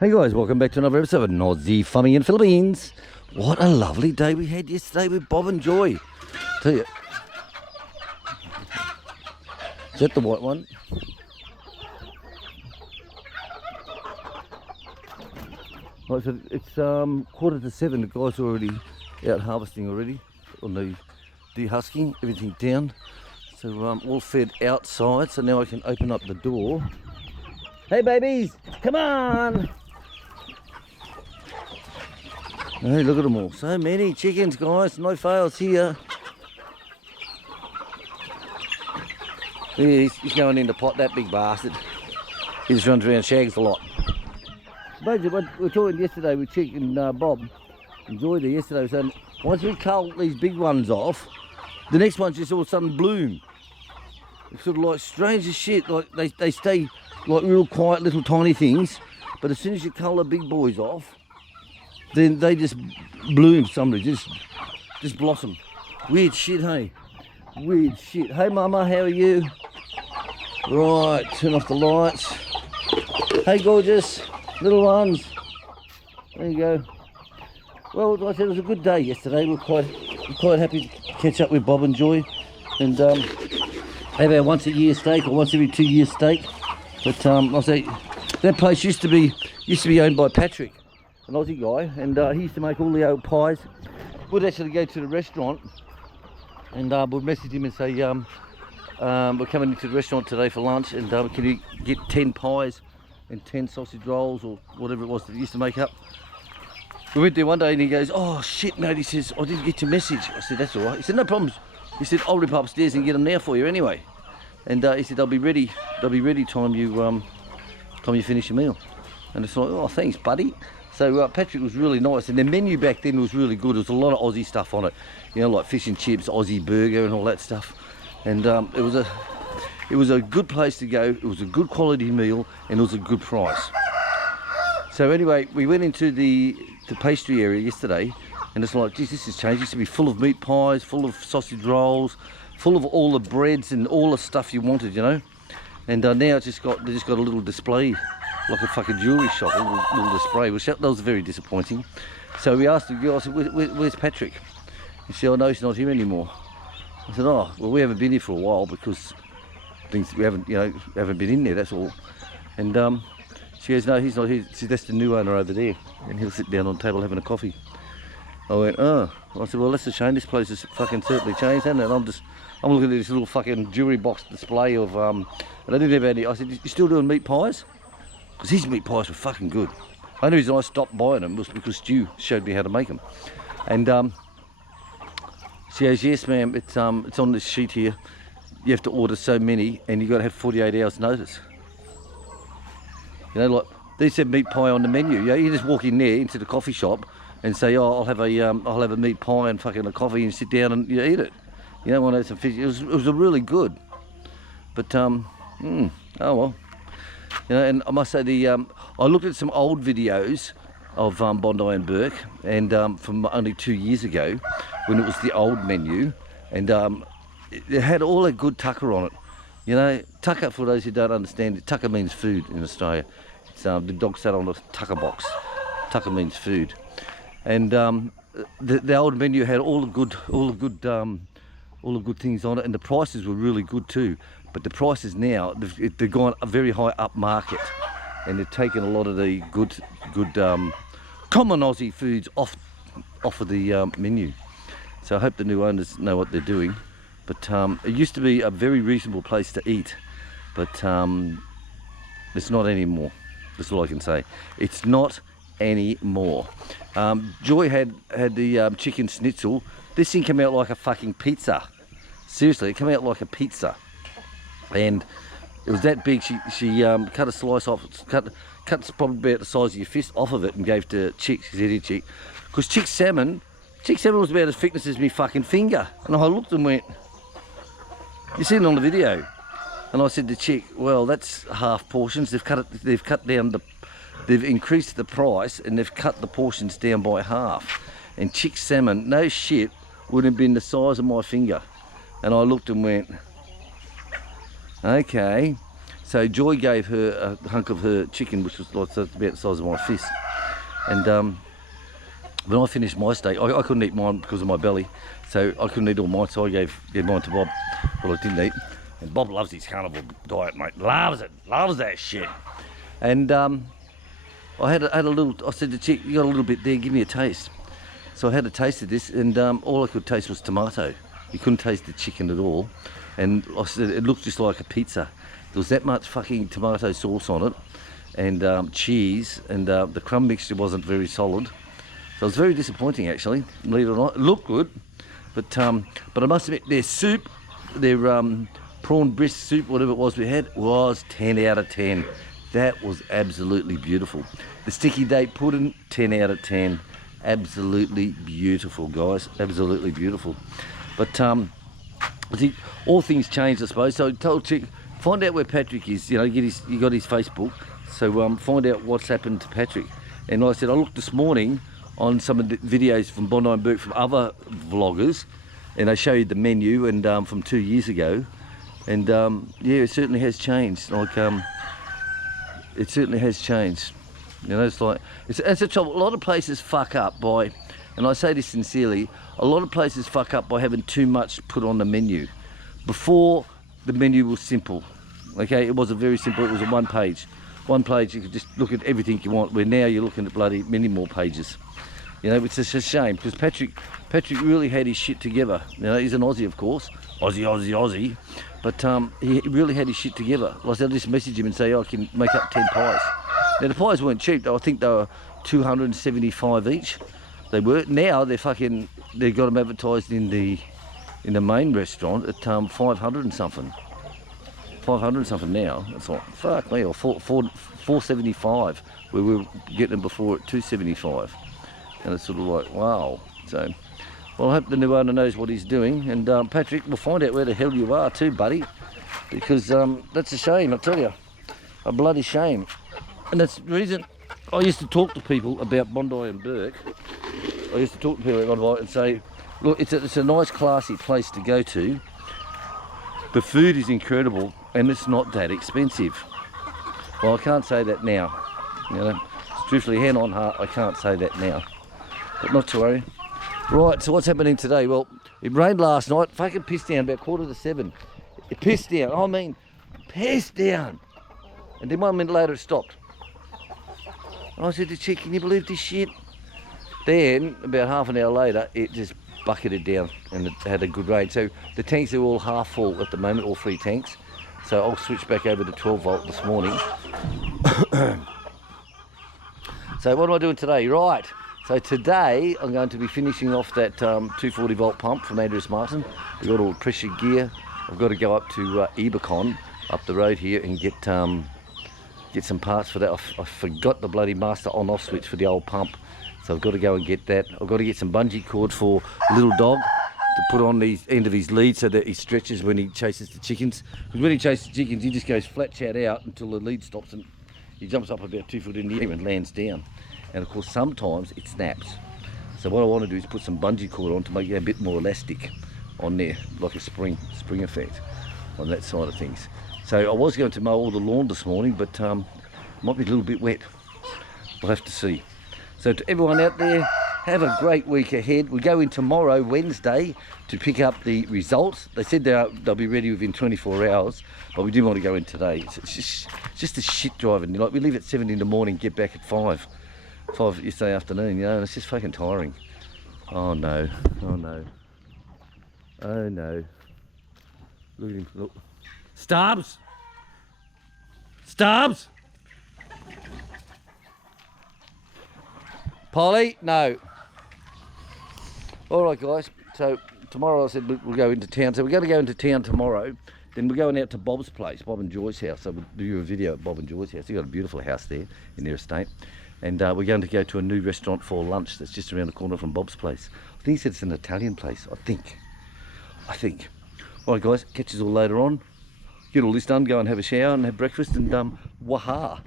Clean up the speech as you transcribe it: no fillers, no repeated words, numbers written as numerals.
Hey guys, welcome back to another episode of Aussie Farming in Philippines. What a lovely day we had yesterday with Bob and Joy. Tell you, is that the white one? Right, so it's 7:15. The guys are already out harvesting already on the dehusking, everything down. So all fed outside. So now I can open up the door. Hey babies, come on! Hey, look at them all. So many chickens, guys. No fails here. Yeah, he's going in the pot, that big bastard. He just runs around, shags a lot. Basically, what we were talking yesterday with Chick and Bob, enjoyed it yesterday, so once we cull these big ones off, the next ones just all of a sudden bloom. It's sort of like strange as shit. Like they stay like real quiet little tiny things, but as soon as you cull the big boys off, then they just bloom. Somebody just blossom. Weird shit, hey? Weird shit. Hey mama, how are you? Right, turn off the lights. Hey gorgeous little ones. There you go. Well, like I said, it was a good day yesterday. We're quite happy to catch up with Bob and Joy, and have our once a year steak or once every 2 years steak. But I say that place used to be owned by Patrick, an Aussie guy, and he used to make all the old pies. We'd actually go to the restaurant and we'd message him and say, we're coming into the restaurant today for lunch, and can you get 10 pies and 10 sausage rolls or whatever it was that he used to make up. We went there one day and he goes, oh shit mate, he says, I didn't get your message. I said, that's all right. He said, no problems. He said, I'll rip upstairs and get them now for you anyway. And he said, they'll be ready time you finish your meal. And it's like, oh thanks buddy. So Patrick was really nice, and the menu back then was really good. There was a lot of Aussie stuff on it, you know, like fish and chips, Aussie burger and all that stuff. And it was a good place to go. It was a good quality meal, and it was a good price. So anyway, we went into the pastry area yesterday, and it's like, geez, this has changed. It used to be full of meat pies, full of sausage rolls, full of all the breads and all the stuff you wanted, you know. And now they just got a little display, like a fucking jewellery shop, a little display. That was very disappointing. So we asked the girl, I said, where's Patrick? And she said, oh no, he's not here anymore. I said, oh, well, we haven't been here for a while because we haven't been in there, that's all. And she goes, no, he's not here. She said, that's the new owner over there, and he'll sit down on the table having a coffee. I went, oh. I said, well, that's a shame. This place has fucking certainly changed, hasn't it? And I'm looking at this little fucking jewellery box display of, and I didn't have any. I said, you still doing meat pies? Because his meat pies were fucking good. The only reason I stopped buying them was because Stu showed me how to make them. And she goes, yes ma'am, it's on this sheet here. You have to order so many, and you've got to have 48 hours notice. You know, like, they said meat pie on the menu. Yeah, you just walk in there into the coffee shop and say, oh, I'll have a meat pie and fucking a coffee, and sit down and you eat it. You don't want to have some fish. It was a really good. But oh well. You know, and I must say I looked at some old videos of Bondi and Burke, and from only 2 years ago, when it was the old menu, and it had all that good tucker on it. You know, tucker, for those who don't understand, tucker means food in Australia. It's the dog sat on a tucker box. Tucker means food, and the old menu had all the good things on it, and the prices were really good too. But the prices now, they've gone a very high up market, and they've taken a lot of the good common Aussie foods off of the menu. So I hope the new owners know what they're doing. But it used to be a very reasonable place to eat, but it's not anymore. That's all I can say. It's not anymore. Joy had the chicken schnitzel. This thing came out like a fucking pizza. Seriously, it came out like a pizza. And it was that big. She cut a slice off, cut probably about the size of your fist off of it, and gave to Chick. She said, here, Chick. Because Chick salmon was about as thickness as me fucking finger. And I looked and went, you seen it on the video? And I said to Chick, well, that's half portions. They've increased the price, and they've cut the portions down by half. And Chick salmon, no shit, would have been the size of my finger. And I looked and went, okay. So Joy gave her a hunk of her chicken, which was like about the size of my fist. And when I finished my steak, I couldn't eat mine because of my belly. So I couldn't eat all mine, so I gave mine to Bob. Well, I didn't eat. And Bob loves his carnivore diet, mate. Loves it. Loves that shit. And I had a little, I said to the chick, you got a little bit there, give me a taste. So I had a taste of this, and all I could taste was tomato. You couldn't taste the chicken at all. And I said, it looked just like a pizza. There was that much fucking tomato sauce on it, and cheese, and the crumb mixture wasn't very solid. So it was very disappointing, actually, believe it or not. It looked good, but I must admit, their soup, their prawn brisk soup, whatever it was we had, was 10 out of 10. That was absolutely beautiful. The sticky date pudding, 10 out of 10. Absolutely beautiful, guys. Absolutely beautiful. But I think all things changed, I suppose. So I told Chick, find out where Patrick is. You know, you got his Facebook. So find out what's happened to Patrick. And I said, I looked this morning on some of the videos from Bondi and Burke from other vloggers, and they showed the menu and from 2 years ago. And yeah, it certainly has changed. Like it certainly has changed. You know, it's like it's a trouble. A lot of places fuck up by, and I say this sincerely, a lot of places fuck up by having too much put on the menu. Before, the menu was simple. Okay, it wasn't very simple. It was a one page. One page, you could just look at everything you want. Where now you're looking at bloody many more pages. You know, it's just a shame because Patrick really had his shit together. You know, he's an Aussie, of course, Aussie. But he really had his shit together. Like I just message him and say, oh, I can make up 10 pies. Now the pies weren't cheap. I think they were 275 each. They were. Now they've got them advertised in the main restaurant at 500 and something. 500 and something now. It's like fuck me, or 475. Where we were getting them before at 275, and it's sort of like wow. So, well, I hope the new owner knows what he's doing, and Patrick, we'll find out where the hell you are too, buddy, because that's a shame. I tell you, a bloody shame. And that's the reason I used to talk to people about Bondi and Burke. I used to talk to people about Bondi and say, look, it's a nice, classy place to go to. The food is incredible, and it's not that expensive. Well, I can't say that now. You know, truthfully, hand on heart, I can't say that now. But not to worry. Right, so what's happening today? Well, it rained last night. Fucking pissed down about 6:45. It pissed down. I mean, pissed down. And then 1 minute later, it stopped. And I said to Chick, can you believe this shit? Then, about half an hour later, it just bucketed down and it had a good rain. So the tanks are all half full at the moment, all 3 tanks. So I'll switch back over to 12 volt this morning. So what am I doing today? Right. So today I'm going to be finishing off that 240 volt pump from Andrews Martin. We've got all the pressure gear. I've got to go up to Ebicon up the road here and get some parts for that. I forgot the bloody master on-off switch for the old pump, so I've got to go and get that. I've got to get some bungee cord for little dog to put on the end of his lead so that he stretches when he chases the chickens. Because when he chases the chickens, he just goes flat chat out until the lead stops and he jumps up about 2 foot in the air and lands down. And of course, sometimes it snaps. So what I want to do is put some bungee cord on to make it a bit more elastic on there, like a spring effect on that side of things. So I was going to mow all the lawn this morning, but might be a little bit wet. We'll have to see. So to everyone out there, have a great week ahead. We go in tomorrow, Wednesday, to pick up the results. They said they'll be ready within 24 hours, but we do want to go in today. It's just a shit driving. Like, we leave at 7 in the morning, get back at 5 yesterday afternoon, you know, and it's just fucking tiring. Oh no, oh no, oh no. Look at him, look. Stubbs! Stubbs! Polly? No. Alright guys, so tomorrow I said we'll go into town. So we're going to go into town tomorrow. Then we're going out to Bob's place, Bob and Joy's house. So we'll do a video at Bob and Joy's house. They've got a beautiful house there in their estate. And we're going to go to a new restaurant for lunch that's just around the corner from Bob's place. I think he said it's an Italian place, I think. Alright guys, catch us all later on. Get all this done, go and have a shower and have breakfast, and waha.